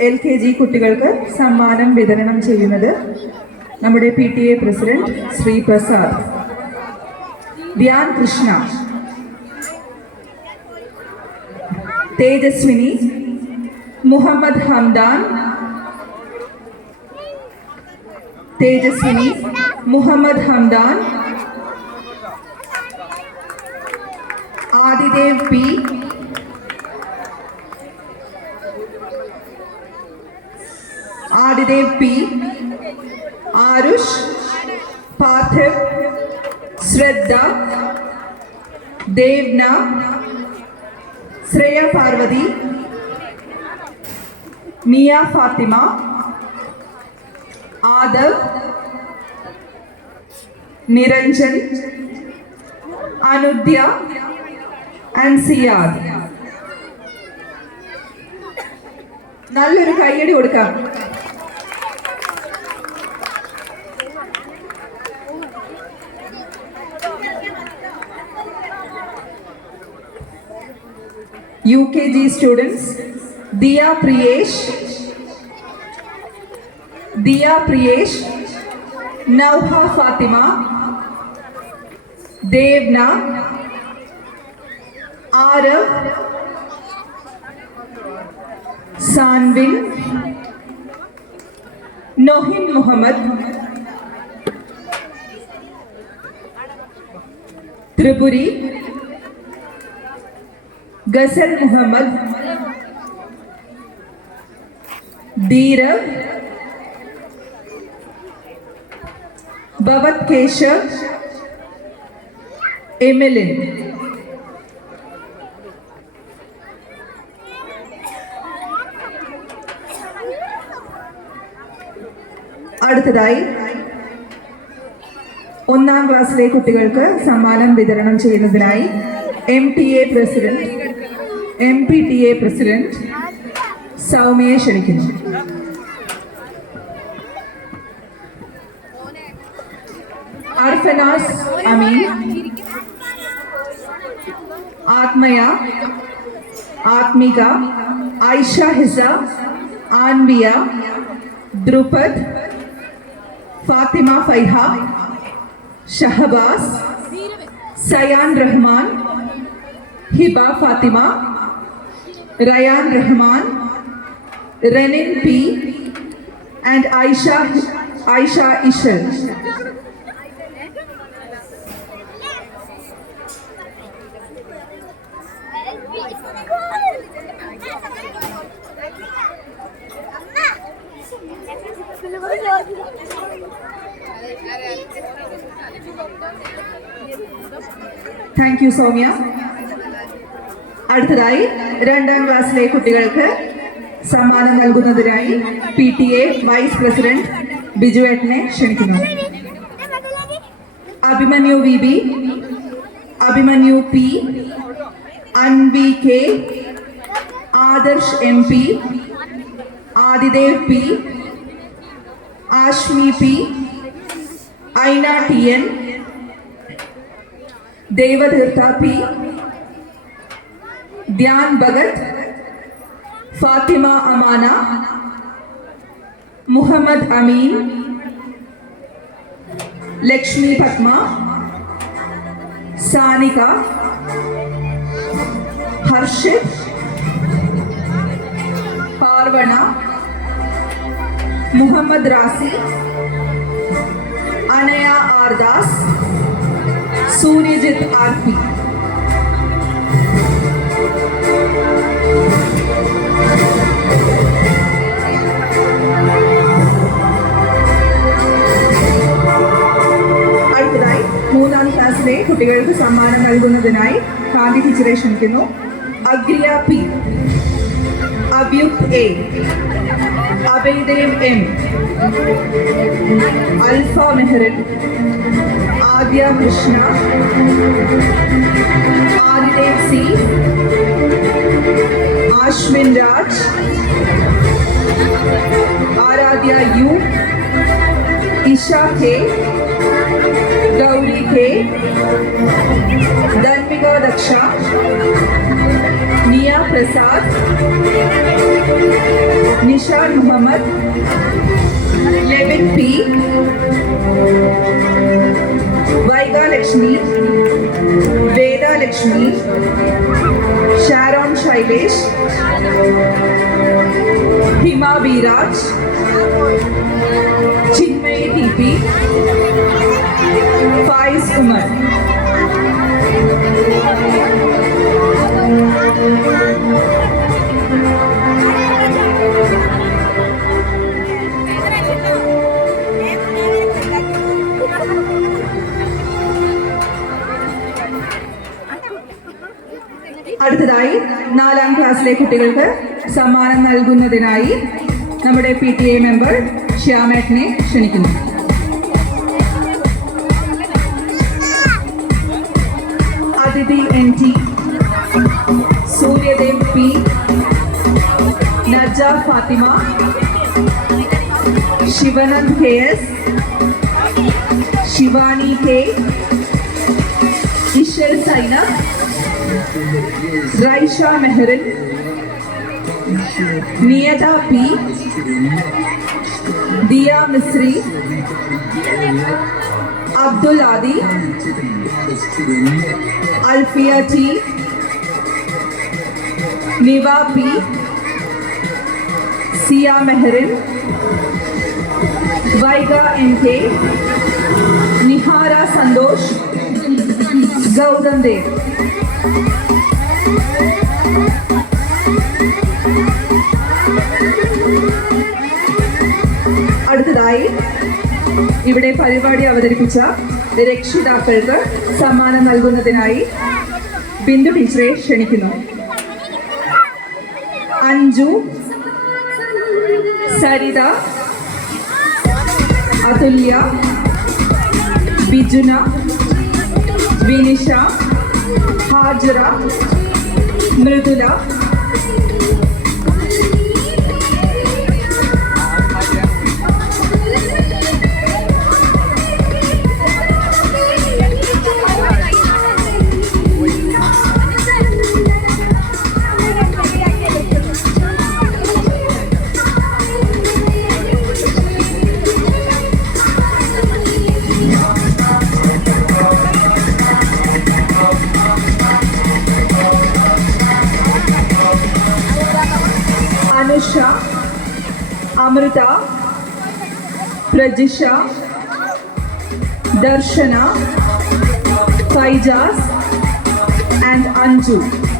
L K G കുട്ടികൾക്ക് സമ്മാനം വിതരണം ചെയ്യുന്നത് നമ്മുടെ P T A president Shri Prasad. Dhyan Krishna. Tejaswini. Muhammad Hamdan. Tejaswini. Muhammad Hamdan. Adidev P. Adidev P. Aarush Parthiv Shraddha Devna Shreya Parvathi Miya Fathima Aadav Niranjan Anudya and Siyad. നല്ലൊരു കൈയടി കൊടുക്കാം. UKG students Diya Priyesh Diya Priyesh Nauha Fatima Devna Arav Sanvin Nohin Muhammad Tripuri ഗസൽ മുഹമ്മദ് ധീരവ് ഭവത് കേശവ് എമിലിൻ അടുത്തതായി ഒന്നാം ക്ലാസ്സിലെ കുട്ടികൾക്ക് സമ്മാനം വിതരണം ചെയ്യുന്നതിനായി M T A president M P T A president സൗമ്യയെ ക്ഷണിക്കുന്നു അർഫനാസ് അമീൻ ആത്മയ ആത്മിക Aisha Hiza Anvia Drupad Fathima Faiha Shahbaz cyan Rahman Hiba Fathima Rayan Rahman, Renin P, and Aisha, Aisha Ishal. Thank you, Sonia. അടുത്തതായി രണ്ടാം ക്ലാസ്സിലെ കുട്ടികൾക്ക് സമ്മാനം നൽകുന്നതിനായി P T A vice president ബിജുവേട്ടനെ ക്ഷണിക്കുന്നു. Abhimanyu V B Abhimanyu P Anvi K Adarsh M P Adidev P Ashmi P Aina T N Devatheertha P Dhyan Bhagat, Fatima अमाना, मुहम्मद अमीन, लक्ष्मी पदमा, सानिका, हर्षित पार्वणा मुहम्मद राशि अनया आरदास सूर्यजित RP ക്ലാസ്സിലെ കുട്ടികൾക്ക് സമ്മാനം നൽകുന്നതിനായി കാന്തി ടീച്ചറെ ക്ഷണിക്കുന്നു. Agriya P. Abyuk A. Abaidev M. Alfa Mehrin. Aadya Krishna. Adidev C. Ashwin Raj, Aaradhya U, Isha K Gauri K Dharmika Daksha, Niya Prasad Nisha Mohammed, Levin P Vaiga Lakshmi Veda Lakshmi Sharon Shailesh Hima Viraj Chinmay T P Faiz Kumar അടുത്തതായി നാലാം ക്ലാസ്സിലെ കുട്ടികൾക്ക് സമ്മാനം നൽകുന്നതിനായി നമ്മുടെ P T A member ശ്യാമേട്ടനെ ക്ഷണിക്കുന്നു. Athidhi N T Suryadev P Naja Fathima Shivanand K S Shivani K Ishal Saina Raisha Mehrin, Niyata P, Diya Misri, Abdul Aadi, Alfiya T, Niva P, Siya Mehrin, Vaiga M K, Nihara Santosh, Gautam देव। അടുത്തതായി ഇവിടെ പരിപാടി അവതരിപ്പിച്ച രക്ഷിതാക്കൾക്ക് സമ്മാനം നൽകുന്നതിനായി ബിന്ദു ടീച്ചറെ ക്ഷണിക്കുന്നു. അഞ്ജു സരിത അതുല്യ Bijuna Vinisha Hajara Mridula Anusha, Amrita, Prajisha, Darshana, Kaijas, and Anju.